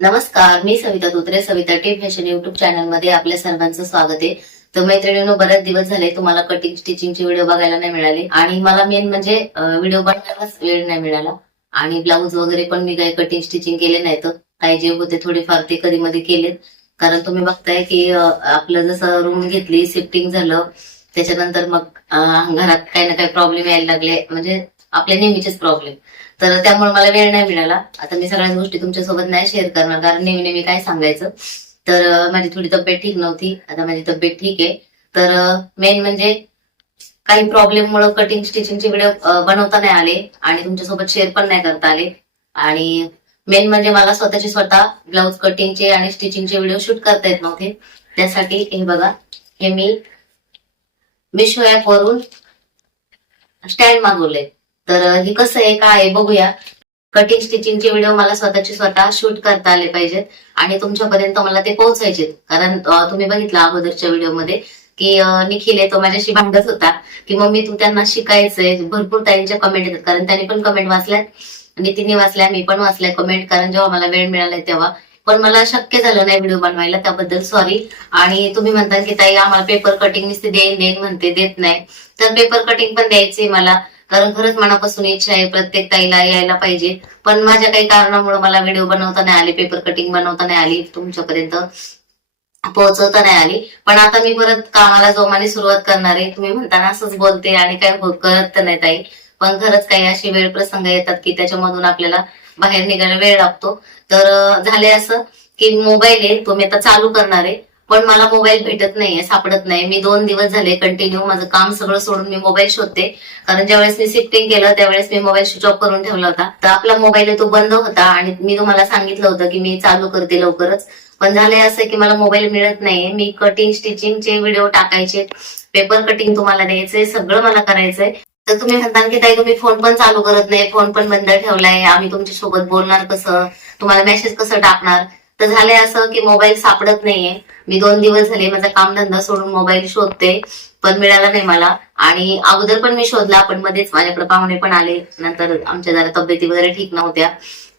नमस्कार मी Savita Dhotre Savita T fashion YouTube चॅनलमध्ये आपल्या सर्वांचं स्वागत आहे. तर मैत्रिणींनो बरेच दिवस झाले तुम्हाला कटिंग स्टिचिंगचे व्हिडिओ बघायला नाही मिळाले. आणि मला मेन म्हणजे व्हिडिओ बनवायलाच वेळ नाही मिळाला. आणि ब्लाऊज वगैरे पण मी काही कटिंग स्टिचिंग केले नाही. तर काही जे होते थोडेफार ते कधी मध्ये केलेत. कारण तुम्ही बघताय की आपलं जसं रूम घेतली शिफ्टिंग झालं. त्याच्यानंतर मग घरात काही ना काही प्रॉब्लेम यायला लागले. म्हणजे आपले नेहमीचेच प्रॉब्लेम तर त्यामुळे मला वेळ नाही मिळाला. आता मी सगळ्याच गोष्टी तुमच्यासोबत नाही शेअर करणार कारण नेहमी नेहमी काय सांगायचं? तर माझी थोडी तब्येत ठीक नव्हती. आता माझी तब्येत ठीक आहे. तर मेन म्हणजे काही प्रॉब्लेम मुळे कटिंग स्टिचिंगचे व्हिडिओ बनवता नाही आले आणि तुमच्यासोबत शेअर पण नाही करता आले. आणि मेन म्हणजे मला स्वतःचे स्वतः ब्लाऊज कटिंगचे आणि स्टिचिंगचे व्हिडिओ शूट करता येत नव्हते. त्यासाठी हे बघा हे मी मिशो ऍप वरून स्टँड मागवले तर हे कसं आहे काय आहे बघूया. कटिंग स्टिचिंगचे व्हिडिओ मला स्वतःचे स्वतः शूट करता आले पाहिजेत आणि तुमच्यापर्यंत मला ते पोहोचायचे कारण तुम्ही बघितलं अगोदरच्या व्हिडिओमध्ये की निखिल आहे तो माझ्याशी भांडत होता की मम्मी तू त्यांना शिकायचंय. भरपूर ताईंच्या कमेंट येतात. कारण त्यांनी पण कमेंट वाचल्यात. नितीनने वाचल्या मी पण वाचल्या कमेंट कारण जेव्हा मला वेळ मिळालाय तेव्हा. पण मला शक्य झालं नाही व्हिडिओ बनवायला त्याबद्दल सॉरी आणि तुम्ही म्हणता की ताई आम्हाला पेपर कटिंग नुसते देईन देईन म्हणते देत नाही. तर पेपर कटिंग पण द्यायची मला. कारण खरंच मनापासून इच्छा आहे प्रत्येक ताईला यायला पाहिजे. पण माझ्या काही कारणामुळे मला व्हिडिओ बनवता नाही आले पेपर कटिंग बनवता नाही आली तुमच्यापर्यंत पोहोचवता नाही आली. पण आता मी परत कामाला जोमाने सुरुवात करणार आहे. तुम्ही म्हणताना असंच बोलते आणि काय हो- करत तर नाही ताई. पण खरंच काही अशी वेळ प्रसंग येतात की त्याच्यामधून आपल्याला बाहेर निघायला वेळ लागतो. तर झाले असं की मोबाईल आहे तो मी आता चालू करणार आहे. पण मला मोबाईल भेटत नाहीये सापडत नाही. मी दोन दिवस झाले कंटिन्यू माझं काम सगळं सोडून मी मोबाईल शोधते. कारण ज्यावेळेस मी शिफ्टिंग केलं त्यावेळेस मी मोबाईल स्विच ऑफ करून ठेवला होता. तर आपला मोबाईल तो बंद होता आणि मी तुम्हाला सांगितलं होतं की मी चालू करते लवकरच. पण झालंय असं की मला मोबाईल मिळत नाहीये. मी कटिंग स्टिचिंगचे व्हिडिओ टाकायचे. पेपर कटिंग तुम्हाला द्यायचंय सगळं मला करायचंय. तर तुम्ही म्हणता की ताई तुम्ही फोन पण चालू करत नाही फोन पण बंद ठेवलाय. आम्ही तुमच्यासोबत बोलणार कसं? तुम्हाला मेसेज कसं टाकणार? तर झालंय असं की मोबाईल सापडत नाहीये. मी दोन दिवस झाले माझा कामधंदा सोडून मोबाईल शोधते पण मिळाला नाही मला. आणि अगोदर पण मी शोधला पण मध्येच माझ्याकडे पाहुणे पण आले. नंतर आमच्या जरा तब्येती वगैरे ठीक नव्हत्या.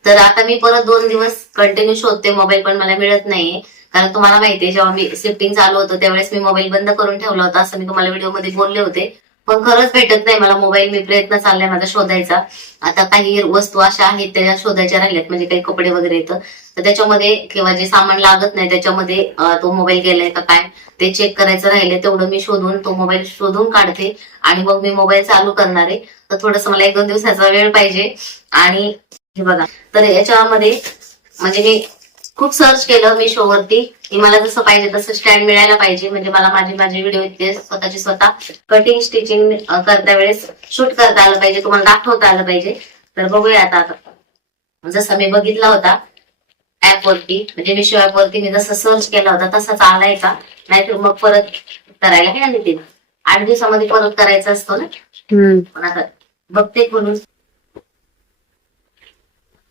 तर आता मी परत दोन दिवस कंटिन्यू शोधते मोबाईल पण मला मिळत नाहीये. कारण तुम्हाला माहितीये जेव्हा मी शिफ्टिंग चालू होतं त्यावेळेस मी मोबाईल बंद करून ठेवला होता. असं मी तुम्हाला व्हिडिओमध्ये बोलले होते. पण खरंच भेटत नाही मला मोबाईल मी प्रयत्न चाललाय माझा शोधायचा. आता काही वस्तू अशा आहेत त्या शोधायच्या राहिल्यात. म्हणजे काही कपडे वगैरे येतं. तर त्याच्यामध्ये किंवा जे सामान लागत नाही त्याच्यामध्ये तो मोबाईल गेलाय का काय ते चेक करायचं राहिले तेवढं मी शोधून तो मोबाईल शोधून काढते. आणि मग मी मोबाईल चालू करणार आहे. तर थोडस मला एक दोन दिवसाचा वेळ पाहिजे. आणि हे बघा. तर याच्यामध्ये म्हणजे मी खूप सर्च केलं मी शोवरती की मला जसं पाहिजे तसं स्टँड मिळायला पाहिजे. म्हणजे मला माझे माझे व्हिडिओ इथे स्वतःचे स्वतः कटिंग स्टिचिंग करता वेळेस शूट करता आलं पाहिजे. तुम्हाला दाखवता आलं पाहिजे. तर बघूया आता आता जसं मी बघितला होता ऍप वरती म्हणजे मिशो ऍप वरती मी जसं सर्च केला होता तसाच आलाय का? नाहीतर मग परत करायला काय आणि ते. आठ दिवसामध्ये परत करायचा असतो ना? पण आता बघते करून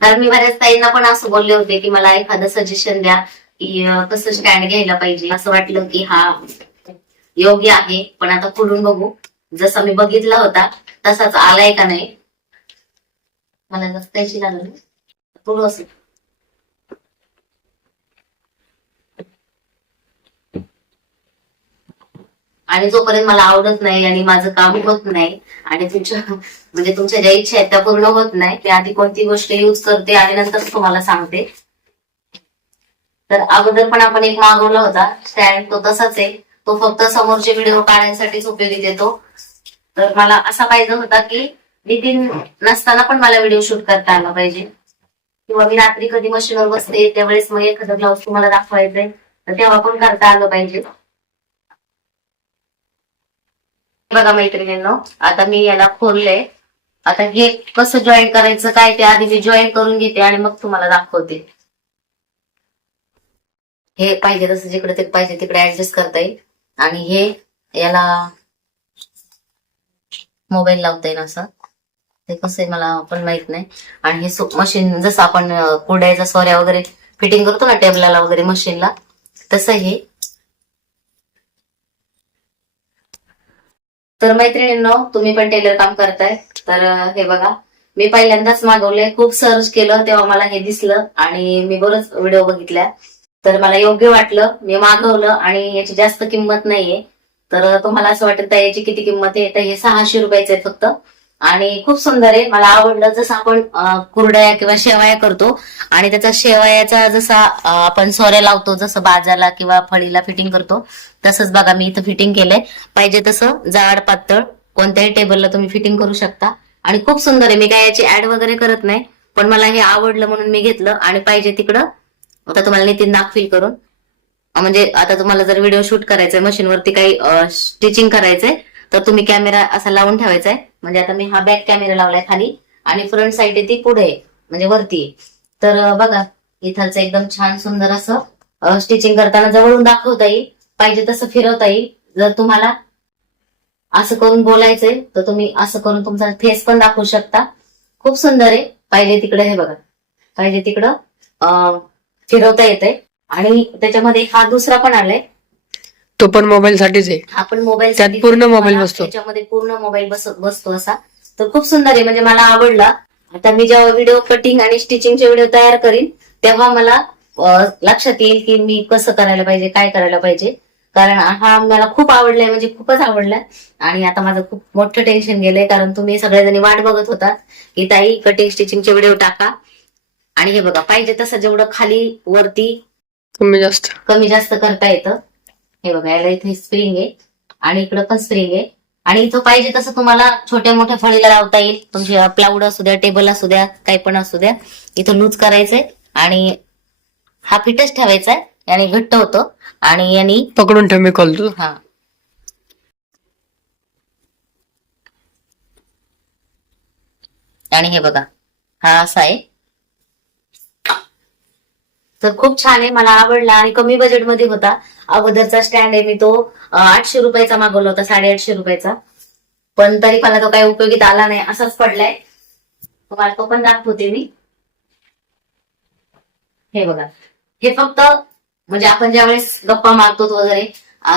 कारण मी बऱ्याच ताईंना पण असं बोलले होते की मला एखादं सजेशन द्या की कसं स्टँड घ्यायला पाहिजे. असं वाटलं की हा योग्य आहे. पण आता पुढून बघू. जसा मी बघितला होता तसाच आलाय का नाही? मला जास्त त्याची लागली. थोडं असं. आणि जोपर्यंत मला आवडत नाही आणि माझं काम होत नाही आणि तुमच्या म्हणजे तुमच्या ज्या इच्छा आहेत त्या पूर्ण होत नाही त्या आधी कोणती गोष्ट युज करते आणि नंतर तुम्हाला सांगते. तर अगोदर पण आपण एक मागवला होता स्टँड तो तसाच आहे. तो फक्त समोरचे व्हिडिओ काढण्यासाठीच उपयोगी देतो. तर मला असा पाहिजे होता की नितीन नसताना पण मला व्हिडिओ शूट करता आला पाहिजे. किंवा मी रात्री कधी मशीनवर बसते त्यावेळेस मग एखादं ब्लाऊज तुम्हाला दाखवायचंय तर तेव्हा पण करता आलं पाहिजे. बघा मैत्रिणींनो आता मी याला खोलले. आता हे कसं जॉईन करायचं काय ते आधी मी जॉईन करून घेते आणि मग तुम्हाला दाखवते. हे पाहिजे तसं जिकडे ते पाहिजे तिकडे ऍडजस्ट करता येईल. आणि हे याला मोबाईल लावता येईल असं. ते कसं आहे मला पण माहीत नाही. आणि हे मशीन जसं आपण अं, सोऱ्या वगैरे फिटिंग करतो ना टेबलाला वगैरे मशीनला तसं हे तर मैत्रिणींनो तुम्ही पण टेलर काम करताय. तर हे बघा मी पहिल्यांदाच मागवलंय. खूप सर्च केलं तेव्हा मला हे दिसलं आणि मी बरंच व्हिडिओ बघितल्या. तर मला योग्य वाटलं. मी मागवलं आणि याची जास्त किंमत नाहीये. तर तुम्हाला असं वाटत याची किती किंमत आहे? तर हे सहाशे रुपयाचे आहे फक्त. आणि खूप सुंदर आहे. मला आवडलं जसं आपण कुरड्या किंवा शेवाया करतो आणि त्याचा शेवायाचा जसा आपण सोऱ्या लावतो जसं बाजाला किंवा फळीला फिटिंग करतो तसंच बघा मी इथं फिटिंग केलंय. पाहिजे तसं जाड पातळ कोणत्याही टेबलला तुम्ही फिटिंग करू शकता. आणि खूप सुंदर आहे. मी काय याची ऍड वगैरे करत नाही पण मला हे आवडलं म्हणून मी घेतलं आणि पाहिजे तिकडं आता तुम्हाला नितीन दाखवील करून. म्हणजे आता तुम्हाला जर व्हिडिओ शूट करायचंय मशीनवरती काही स्टिचिंग करायचंय तर तुम्ही कॅमेरा असा लावून ठेवायचा आहे. म्हणजे आता मी हा बॅक कॅमेरा लावलाय खाली आणि फ्रंट साईड आहे ती पुढे आहे. म्हणजे वरती आहे. तर बघा इथलचं एकदम छान सुंदर असं स्टिचिंग करताना जवळून दाखवता येईल. पाहिजे तसं फिरवता येईल. जर तुम्हाला असं करून बोलायचंय तर तुम्ही असं करून तुमचा फेस पण दाखवू शकता. खूप सुंदर आहे. पाहिजे तिकडे हे बघा. पाहिजे तिकडं फिरवता येतंय. आणि त्याच्यामध्ये हा दुसरा पण आलाय. तो पण मोबाईल साठीच आहे आपण मोबाईल त्यात पूर्ण मोबाईल बसतो. त्याच्यामध्ये पूर्ण मोबाईल बस बसतो असा. तर खूप सुंदर आहे. म्हणजे मला आवडला. आता मी जेव्हा व्हिडिओ कटिंग आणि स्टिचिंगचे व्हिडिओ तयार करीन तेव्हा मला अं, लक्षात येईल की मी कसं करायला पाहिजे काय करायला पाहिजे. कारण हा मला खूप आवडलाय म्हणजे खूपच आवडलाय. आणि आता माझं खूप मोठं टेन्शन गेलंय कारण तुम्ही सगळेजणी वाट बघत होता की ताई कटिंग स्टिचिंगचे व्हिडिओ टाका. आणि हे बघा पाहिजे तसं जेवढं खाली वरती कमी जास्त. कमी जास्त करता येतं. हे बघा याला इथे स्प्रिंग आहे आणि इकडं पण स्प्रिंग आहे. आणि इथं पाहिजे तसं तुम्हाला छोट्या मोठ्या फळीला लावता येईल. तुमची प्लाउड असू द्या टेबल असू द्या काही पण असू द्या. इथं लूज करायचंय आणि हा फिटच ठेवायचा आहे आणि घट्ट होतो आणि यांनी पकडून ठेव मी कॉल तुझा हा. आणि हे बघा हा असा आहे. तर खूप छान आहे. मला आवडला आणि कमी बजेटमध्ये होता. अगोदरचा स्टँड आहे मी तो आठशे रुपयाचा मागवला होता साडेआठशे रुपयाचा. पण तरी मला तो काही उपयोगीत आला नाही असाच पडलाय. तुम्हाला तो पण दाखवते मी. हे बघा. हे फक्त म्हणजे आपण ज्यावेळेस गप्पा मारतो वगैरे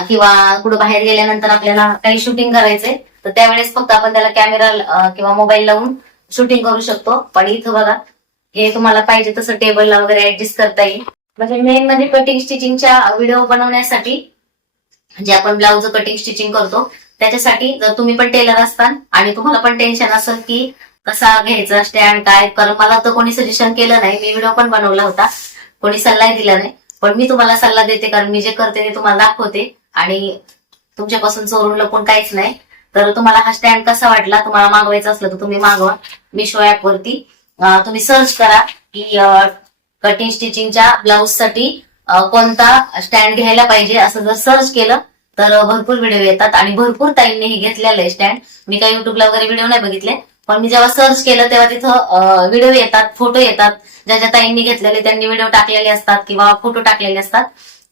किंवा कुठं बाहेर गेल्यानंतर आपल्याला काही शूटिंग करायचंय तर त्यावेळेस फक्त आपण त्याला कॅमेरा किंवा मोबाईल लावून शूटिंग करू शकतो. पण इथं बघा हे तुम्हाला पाहिजे तसं टेबलला वगैरे ऍडजस्ट करता येईल. म्हणजे मेन म्हणजे कटिंग स्टिचिंगच्या व्हिडिओ बनवण्यासाठी जे आपण ब्लाउज कटिंग स्टिचिंग करतो त्याच्यासाठी जर तुम्ही पण टेलर असताल आणि तुम्हाला पण टेन्शन असेल की कसा घ्यायचा स्टँड काय कारण मला तर कोणी सजेशन केलं नाही. मी व्हिडिओ पण बनवला होता. कोणी सल्लाही दिला नाही. पण मी तुम्हाला सल्ला देते कारण मी जे करते ते तुम्हाला दाखवते. आणि तुमच्यापासून चोरून लपून काहीच नाही. तर तुम्हाला हा स्टँड कसा वाटला तुम्हाला मागवायचा असलं तर तुम्ही मागवा. मिशो ऍप वरती. तुम्ही सर्च करा की कटिंग स्टिचिंगच्या ब्लाऊजसाठी कोणता स्टँड घ्यायला पाहिजे असं जर सर्च केलं तर भरपूर व्हिडिओ येतात आणि भरपूर ताईंनी हे घेतलेलं आहे स्टँड मी काही युट्यूबला वगैरे व्हिडिओ नाही बघितले पण मी जेव्हा सर्च केलं तेव्हा तिथं व्हिडिओ येतात फोटो येतात. ज्या ज्या ताईंनी घेतलेले त्यांनी व्हिडिओ टाकलेले असतात किंवा फोटो टाकलेले असतात.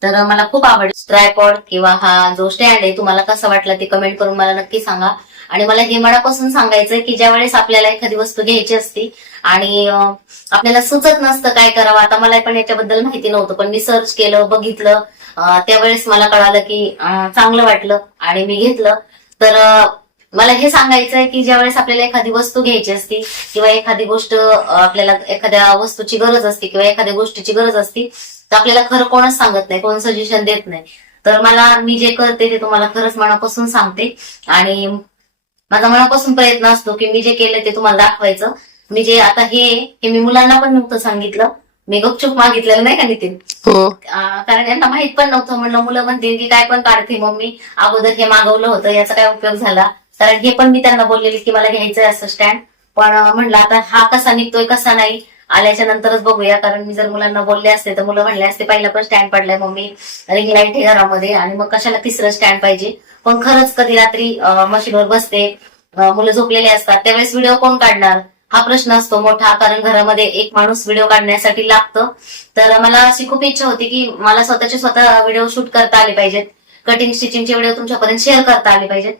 तर मला खूप आवडलं. ट्रायपॉड किंवा हा जो स्टँड आहे तुम्हाला कसा वाटला ते कमेंट करून मला नक्की सांगा. आणि मला हे मनापासून सांगायचंय की ज्या वेळेस आपल्याला एखादी वस्तू घ्यायची असती आणि आपल्याला सुचत नसतं काय करावं आता मला पण याच्याबद्दल माहिती नव्हतं पण मी सर्च केलं बघितलं त्यावेळेस मला कळालं की चांगलं वाटलं आणि मी घेतलं. तर मला हे सांगायचंय की ज्यावेळेस आपल्याला एखादी वस्तू घ्यायची असती किंवा एखादी गोष्ट आपल्याला एखाद्या वस्तूची गरज असते किंवा एखाद्या गोष्टीची गरज असती तर आपल्याला खरं कोणच सांगत नाही कोण सजेशन देत नाही. तर मला मी जे करते ते तुम्हाला खरंच मनापासून सांगते. आणि माझा मनापासून प्रयत्न असतो की मी जे केलं ते तुम्हाला दाखवायचं. मी जे आता हे हे मी मुलांना पण नव्हतं सांगितलं. मी गपचूप मागितलेलं नाही का नितीन? हो. कारण यांना माहीत पण नव्हतं. म्हणलं मुलं म्हणतील की काय पण काढते मम्मी. अगोदर हे मागवलं होतं. याचा काय उपयोग झाला? कारण हे पण मी त्यांना बोललेली की मला घ्यायचंय असं स्टँड पण म्हणलं आता हा कसा निघतोय कसा नाही? आल्याच्या नंतरच बघूया. कारण मी जर मुलांना बोलले असते तर मुलं म्हणले असते पहिला पण स्टँड पडलाय मम्मी. रिंग लाइट आहे घरामध्ये. आणि मग कशाला तिसरं स्टँड पाहिजे? पण खरंच कधी रात्री मशीनवर बसते मुलं झोपलेले असतात त्यावेळेस व्हिडिओ कोण काढणार? हा प्रश्न असतो मोठा कारण घरामध्ये एक माणूस व्हिडिओ काढण्यासाठी लागतं. तर मला अशी खूप इच्छा होती की मला स्वतःचे स्वतः व्हिडिओ शूट करता आले पाहिजेत. कटिंग स्टिचिंगचे व्हिडिओ तुमच्यापर्यंत शेअर करता आले पाहिजेत.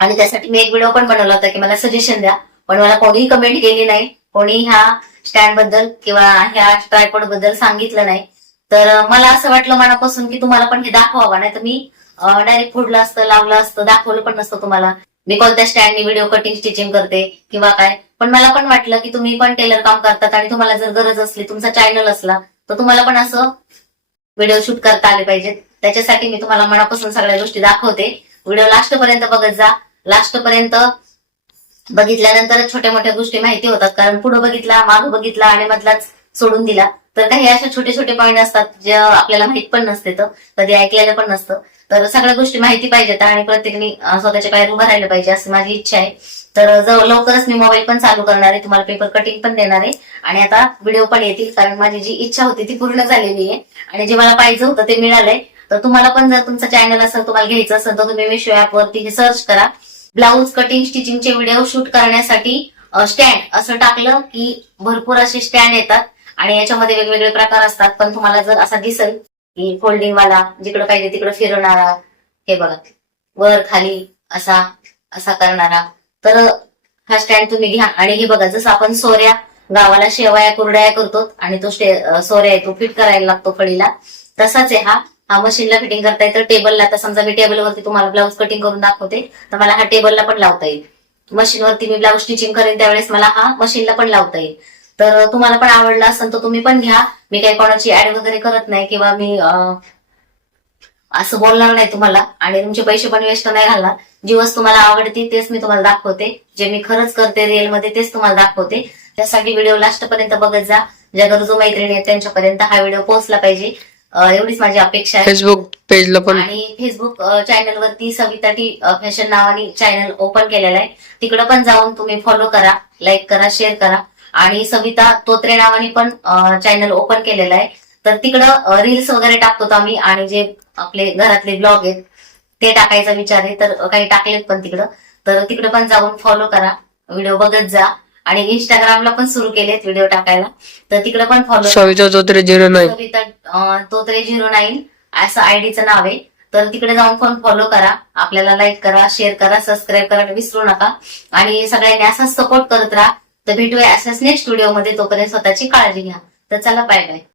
आणि त्यासाठी मी एक व्हिडिओ पण बनवला होता की मला सजेशन द्या. पण मला कोणीही कमेंट केली नाही. कोणी ह्या स्टँडबद्दल किंवा ह्या ट्रायपॉडबद्दल सांगितलं नाही. तर मला असं वाटलं मनापासून की तुम्हाला पण हे दाखवावं. नाही तर मी डायरेक्ट फोडलं असतं लावलं असतं दाखवलं पण नसतं तुम्हाला. मी कोणत्या स्टँडनी व्हिडिओ कटिंग स्टिचिंग करते किंवा काय. पण मला पण वाटलं की तुम्ही पण टेलर काम करतात आणि तुम्हाला जर गरज असली तुमचा चॅनल असला तर तुम्हाला पण असं व्हिडिओ शूट करता आले पाहिजेत. त्याच्यासाठी मी तुम्हाला मनापासून सगळ्या गोष्टी दाखवते. व्हिडिओ लास्ट पर्यंत बघत जा. लास्ट पर्यंत बघितल्यानंतर छोट्या मोठ्या गोष्टी माहिती होतात. कारण पुढे बघितला माग बघितला आणि मधलाच सोडून दिला. तर काही असे छोटे छोटे पॉईंट असतात जे आपल्याला माहीत पण नसते तर. कधी ऐकलेलं पण नसतं. तर सगळ्या गोष्टी माहिती पाहिजेत आणि प्रत्येकाने स्वतःच्या पायावर उभं राहिलं पाहिजे अशी माझी इच्छा आहे. तर जवळ लवकरच मी मोबाईल पण चालू करणार आहे तुम्हाला पेपर कटिंग पण देणार आहे. आणि आता व्हिडिओ पण येतील कारण माझी जी इच्छा होती ती पूर्ण झालेली आहे. आणि जे मला पाहिजे होतं ते मिळालंय. तर तुम्हाला पण जर तुमचं चॅनल असेल तुम्हाला घ्यायचं असेल तर तुम्ही मिशो ऍपवरती हे सर्च करा. ब्लाऊज कटिंग स्टिचिंगचे व्हिडिओ शूट करण्यासाठी स्टँड असं टाकलं की भरपूर असे स्टँड येतात आणि याच्यामध्ये वेगवेगळे प्रकार असतात. पण तुम्हाला जर असा दिसेल की फोल्डिंग वाला जिकडे पाहिजे तिकडे फिरवणारा हे बघा वर खाली असा असा करणारा तर हा स्टँड तुम्ही घ्या. आणि हे बघा जसं आपण सोऱ्या गावाला शेवाया कुरड्या करतो आणि तो स्टे सोऱ्या आहे तो फिट करायला लागतो फळीला तसाच आहे हा. हा मशीनला फिटिंग करता येतं. टेबलला आता समजा मी टेबलवरती तुम्हाला ब्लाऊज कटिंग करून दाखवते तर मला हा टेबलला पण लावता येईल. मशीनवरती मी ब्लाऊज स्टिचिंग करेन त्यावेळेस मला हा मशीनला पण लावता येईल. तर तुम्हाला पण आवडला असेल तर तुम्ही पण घ्या. मी काही कोणाची ऍड वगैरे करत नाही किंवा मी असं बोलणार नाही तुम्हाला आणि तुमचे पैसे पण वेस्ट नाही घालणार. जी वस्तू तुम्हाला आवडते तेच मी तुम्हाला दाखवते. जे मी खरंच करते रिअलमध्ये तेच तुम्हाला दाखवते. त्यासाठी व्हिडिओ लास्ट पर्यंत बघत जा. ज्या गरजू मैत्रिणी आहेत त्यांच्यापर्यंत हा व्हिडिओ पोहोचला पाहिजे. एवढीच माझी अपेक्षा आहे. फेसबुक पेजला पण. आणि फेसबुक चॅनल वरती सविता टी फॅशन नावाने चॅनल ओपन केलेलं आहे. तिकडे पण जाऊन तुम्ही फॉलो करा लाईक करा शेअर करा. आणि सविता तोत्रे नावाने पण चॅनल ओपन केलेलं आहे. तर तिकडं रील्स वगैरे टाकतो आम्ही आणि जे आपले घरातले ब्लॉग आहेत ते टाकायचा विचार आहे. तर काही टाकलेत पण तिकडं. तर तिकडे पण जाऊन फॉलो करा. व्हिडिओ बघत जा. आणि इंस्टाग्रामला पण सुरू केलेत व्हिडिओ टाकायला. तर तिकडे पण follow Savita zero nine Savita um, Dhotre zero nine असं आयडीचं नाव आहे. तर तिकडे जाऊन पण फॉलो करा. आपल्याला लाईक करा शेअर करा सबस्क्राईब करायला विसरू नका. आणि सगळ्यांनी असाच सपोर्ट करत राहा. तर भेटूया अशाच नेक्स्ट व्हिडिओमध्ये तोपर्यंत स्वतःची काळजी घ्या. तर चला बाय बाय